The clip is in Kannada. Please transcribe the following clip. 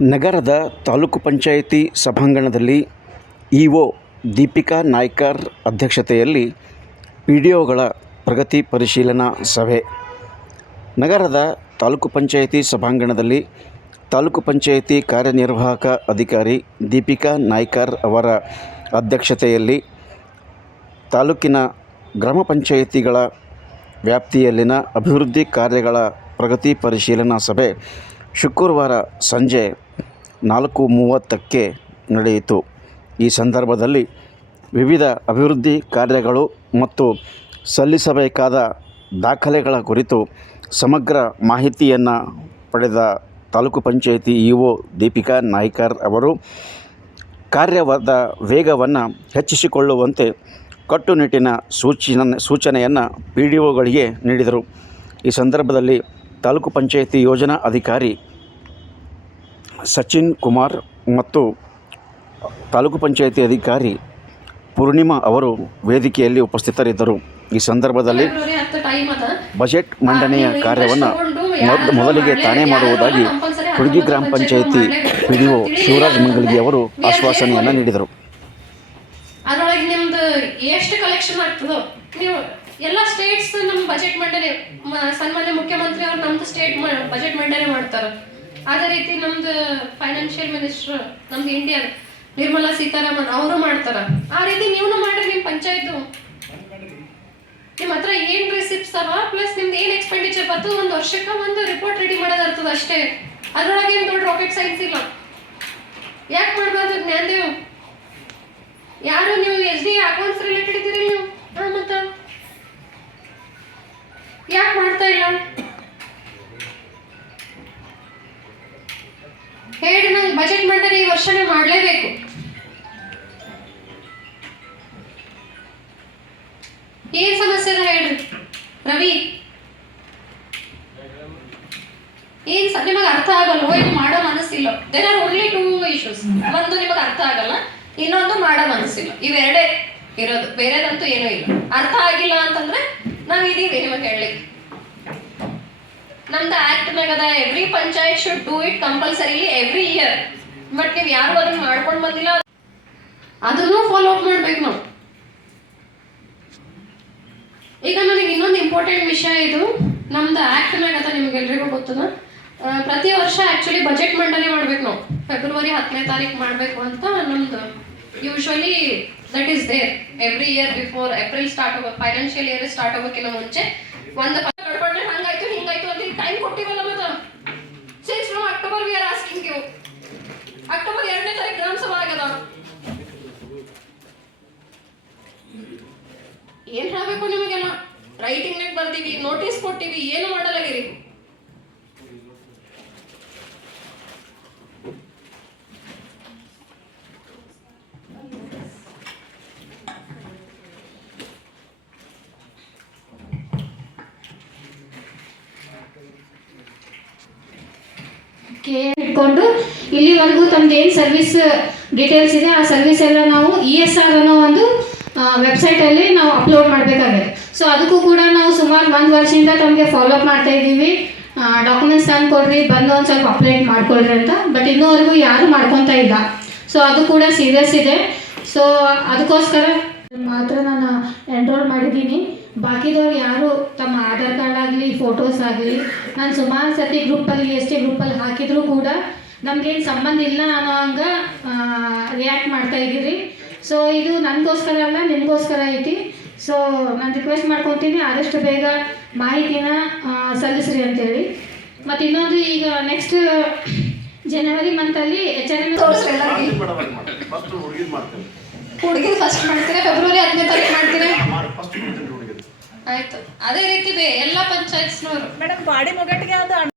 ನಗರದ ತಾಲೂಕು ಪಂಚಾಯಿತಿ ಸಭಾಂಗಣದಲ್ಲಿ ಇ ಒ ದೀಪಿಕಾ ನಾಯ್ಕರ್ ಅಧ್ಯಕ್ಷತೆಯಲ್ಲಿ ಪಿ ಡಿ ಒಗಳ ಪ್ರಗತಿ ಪರಿಶೀಲನಾ ಸಭೆ. ನಗರದ ತಾಲೂಕು ಪಂಚಾಯಿತಿ ಸಭಾಂಗಣದಲ್ಲಿ ತಾಲೂಕು ಪಂಚಾಯಿತಿ ಕಾರ್ಯನಿರ್ವಾಹಕ ಅಧಿಕಾರಿ ದೀಪಿಕಾ ನಾಯ್ಕರ್ ಅವರ ಅಧ್ಯಕ್ಷತೆಯಲ್ಲಿ ತಾಲೂಕಿನ ಗ್ರಾಮ ಪಂಚಾಯಿತಿಗಳ ವ್ಯಾಪ್ತಿಯಲ್ಲಿನ ಅಭಿವೃದ್ಧಿ ಕಾರ್ಯಗಳ ಪ್ರಗತಿ ಪರಿಶೀಲನಾ ಸಭೆ ಶುಕ್ರವಾರ ಸಂಜೆ ನಾಲ್ಕು ಮೂವತ್ತಕ್ಕೆ ನಡೆಯಿತು. ಈ ಸಂದರ್ಭದಲ್ಲಿ ವಿವಿಧ ಅಭಿವೃದ್ಧಿ ಕಾರ್ಯಗಳು ಮತ್ತು ಸಲ್ಲಿಸಬೇಕಾದ ದಾಖಲೆಗಳ ಕುರಿತು ಸಮಗ್ರ ಮಾಹಿತಿಯನ್ನು ಪಡೆದ ತಾಲೂಕು ಪಂಚಾಯಿತಿ ಇ ಒ ದೀಪಿಕಾ ನಾಯ್ಕರ್ ಅವರು ಕಾರ್ಯವಾದ ವೇಗವನ್ನು ಹೆಚ್ಚಿಸಿಕೊಳ್ಳುವಂತೆ ಕಟ್ಟುನಿಟ್ಟಿನ ಸೂಚನೆ, ಸೂಚನೆಯನ್ನು ಪಿ ಡಿ ಒಗಳಿಗೆ ನೀಡಿದರು. ಈ ಸಂದರ್ಭದಲ್ಲಿ ತಾಲೂಕು ಪಂಚಾಯಿತಿ ಯೋಜನಾ ಅಧಿಕಾರಿ ಸಚಿನ್ ಕುಮಾರ್ ಮತ್ತು ತಾಲೂಕು ಪಂಚಾಯಿತಿ ಅಧಿಕಾರಿ ಪೂರ್ಣಿಮಾ ಅವರು ವೇದಿಕೆಯಲ್ಲಿ ಉಪಸ್ಥಿತರಿದ್ದರು. ಈ ಸಂದರ್ಭದಲ್ಲಿ ಬಜೆಟ್ ಮಂಡನೆಯ ಕಾರ್ಯವನ್ನು ಮೊದ್ ಮೊದಲಿಗೆ ತಾನೇ ಮಾಡುವುದಾಗಿ ಹುಡುಗಿ ಗ್ರಾಮ panchayat P D O Shivaraj Mangalgi ಅವರು ಆಶ್ವಾಸನೆಯನ್ನು ನೀಡಿದರು. ಕಲೆಕ್ಷನ್ ನೀವು ಎಲ್ಲ ಸ್ಟೇಟ್ಸ್ ನಮ್ಮ ಬಜೆಟ್ ಮಂಡನೆ ಸನ್ಮಾನ್ಯ ಮುಖ್ಯಮಂತ್ರಿ ಅವರು ನಮ್ದು ಸ್ಟೇಟ್ ಬಜೆಟ್ ಮಂಡನೆ ಮಾಡ್ತಾರ. ಅದೇ ರೀತಿ ನಮ್ದು ಫೈನಾನ್ಷಿಯಲ್ ಮಿನಿಸ್ಟರ್ ನಮ್ದು ಇಂಡಿಯನ್ ನಿರ್ಮಲಾ ಸೀತಾರಾಮನ್ ಅವರು ಮಾಡ್ತಾರ. ಆ ರೀತಿ ನೀವು ಮಾಡ್ರಿ ನಿಮ್ಮ ಪಂಚಾಯತ್. ನಿಮ್ ಹತ್ರ ಏನ್ ರಿಸಿಪ್ಟ್ಸ್ ಅವ? ಪ್ಲಸ್ ನಿಮ್ದು ಏನ್ ಎಕ್ಸ್ಪೆಂಡಿಚರ್ ಬಂತು? ಒಂದು ವರ್ಷಕ್ಕೆ ಒಂದು ರಿಪೋರ್ಟ್ ರೆಡಿ ಮಾಡೋದಿರ್ತದ ಅಷ್ಟೇ. ಅದ್ರೊಳಗೆ ಏನ್ ದೊಡ್ಡ ರಾಕೆಟ್ ಸೈನ್ಸ್ ಇಲ್ಲ. ಯಾಕೆ ಮಾಡ್ಬಾರ್ದು ಜ್ಞಾನದೇವ್? ಯಾರು ನೀವು ಎಸ್ ಡಿ ಅಕೌಂಟ್ಸ್ ರಿಲೇಟೆಡ್ ಇದ್ದೀರಿ ನೀವು? ಮತ್ತ ಯಾಕೆ ಮಾಡ್ತಾ ಇಲ್ಲ? ಬಜೆಟ್ ಮಂಡನೆ ಈ ವರ್ಷನೇ ಮಾಡಲೇಬೇಕು. ಏನ್ ಸಮಸ್ಯೆ ಹೇಳ್ರಿ? ರವಿ? ಏನ್ ನಿಮಗ್ ಅರ್ಥ ಆಗಲ್ಲ ಇದು ಮಾಡೋ ಮನಸ್ಸಿಲ್ಲ. There are only two issues ಒಂದು ನಿಮಗೆ ಅರ್ಥ ಆಗಲ್ಲ, ಇನ್ನೊಂದು ಮಾಡೋ ಮನಸ್ಸಿಲ್ಲ. ಇವೆರಡೇ ಇರೋದು. ಬೇರೆದಂತೂ ಏನೂ ಇಲ್ಲ. ಅರ್ಥ ಆಗಿಲ್ಲ ಅಂತಂದ್ರೆ ನಾವು ಇದೀವಿ ನಿಮಗೆ ಹೇಳಲಿಕ್ಕೆ. ನಮ್ದು ಆಕ್ಟ್ ಅದ every panchayat should do it compulsorily every year but ನೀವು ಯಾರು ಅದನ್ನ ಮಾಡ್ಕೊಂಡು ಬಂದಿಲ್ಲ. ಅದನ್ನು ಫಾಲೋ ಅಪ್ ಮಾಡ್ಬೇಕು ನಾವು. ಈಗ ನನಗೆ ಇನ್ನೊಂದು ಇಂಪಾರ್ಟೆಂಟ್ ವಿಷಯ ಇದು. ನಮ್ದು ಆಕ್ಟ್ ಅದ ನಿಮ್ಗೆಲ್ರಿಗೂ ಗೊತ್ತದ. ಪ್ರತಿ ವರ್ಷ ಆಕ್ಚುಲಿ ಬಜೆಟ್ ಮಂಡನೆ ಮಾಡ್ಬೇಕು ನಾವು. ಫೆಬ್ರವರಿ ಹತ್ತನೇ ತಾರೀಕು ಮಾಡಬೇಕು ಅಂತ ನಮ್ದು. Usually that is there every year before April start financial financial year start ಆಗೋಕ್ಕಿಂತ ಮುಂಚೆ ಒಂದು ಏನ್ ಹೇಳ್ಬೇಕು ನಿಮಗೆಲ್ಲ? ರೈಟಿಂಗ್ ಬರ್ತೀವಿ ನೋಟಿಸ್ ಕೊಟ್ಟಿವಿ ಏನು ಮಾಡಲಾಗಿರಿ? ಕೇರ್ ಇಟ್ಕೊಂಡು ಇಲ್ಲಿವರೆಗೂ ತಮ್ದು ಏನು ಸರ್ವಿಸ್ ಡೀಟೇಲ್ಸ್ ಇದೆ, ಆ ಸರ್ವಿಸ್ ಎಲ್ಲ ನಾವು ಇ ಎಸ್ ಆರ್ ಅನ್ನೋ ಒಂದು ವೆಬ್ಸೈಟಲ್ಲಿ ನಾವು ಅಪ್ಲೋಡ್ ಮಾಡಬೇಕಾಗಿದೆ ಸೊ ಅದಕ್ಕೂ ಕೂಡ ನಾವು ಸುಮಾರು ಒಂದು ವರ್ಷದಿಂದ ತಮಗೆ ಫಾಲೋ ಅಪ್ ಮಾಡ್ತಾ ಇದ್ದೀವಿ. ಡಾಕ್ಯುಮೆಂಟ್ಸ್ ತಂದು ಕೊಡ್ರಿ ಬಂದು ಒಂದು ಸ್ವಲ್ಪ ಅಪ್ಡೇಟ್ ಮಾಡ್ಕೊಳ್ರಿ ಅಂತ. ಬಟ್ ಇನ್ನೂವರೆಗೂ ಯಾರು ಮಾಡ್ಕೊತಾ ಇಲ್ಲ. ಸೊ ಅದು ಕೂಡ ಸೀರಿಯಸ್ ಇದೆ. ಸೊ ಅದಕ್ಕೋಸ್ಕರ ಮಾತ್ರ ನಾನು ಎನ್ರೋಲ್ ಮಾಡಿದ್ದೀನಿ. ಬಾಕಿದವ್ರು ಯಾರು ತಮ್ಮ ಆಧಾರ್ ಕಾರ್ಡ್ ಆಗಲಿ ಫೋಟೋಸ್ ಆಗಲಿ, ನಾನು ಸುಮಾರು ಸತಿ ಗ್ರೂಪಲ್ಲಿ ಎಸ್ ಟಿ ಗ್ರೂಪಲ್ಲಿ ಹಾಕಿದ್ರು ಕೂಡ ನಮ್ಗೇನು ಸಂಬಂಧ ಇಲ್ಲ ಅನ್ನೋ ಹಂಗೆ ರಿಯಾಕ್ಟ್ ಮಾಡ್ತಾ ಇದ್ದೀರಿ. ಸೊ ಇದು ನನಗೋಸ್ಕರ ಅಲ್ಲ ನಿಮಗೋಸ್ಕರ ಐತಿ. ಸೊ ನಾನು ರಿಕ್ವೆಸ್ಟ್ ಮಾಡ್ಕೊತೀನಿ ಆದಷ್ಟು ಬೇಗ ಮಾಹಿತಿನ ಸಲ್ಲಿಸ್ರಿ ಅಂತೇಳಿ. ಮತ್ತು ಇನ್ನೊಂದು ಈಗ ನೆಕ್ಸ್ಟ್ ಜನವರಿ ಮಂತಲ್ಲಿ ಎಚ್ ಆರ್ ಎಂ ಹುಡುಗಿದ್ ಹುಡುಗಿ ಫಸ್ಟ್ ಮಾಡ್ತೀರಾ? ಫೆಬ್ರವರಿ ಹತ್ತನೇ ತಾರೀಕು ಮಾಡ್ತೀರಾ? ಆಯ್ತು. ಅದೇ ರೀತಿ ಬೇ ಎಲ್ಲ ಪಂಚಾಯತ್ಸ್ನವರು. ಮೇಡಮ್ ಬಾಡಿ ಮುಗಟ್ಟಿಗೆ ಅದು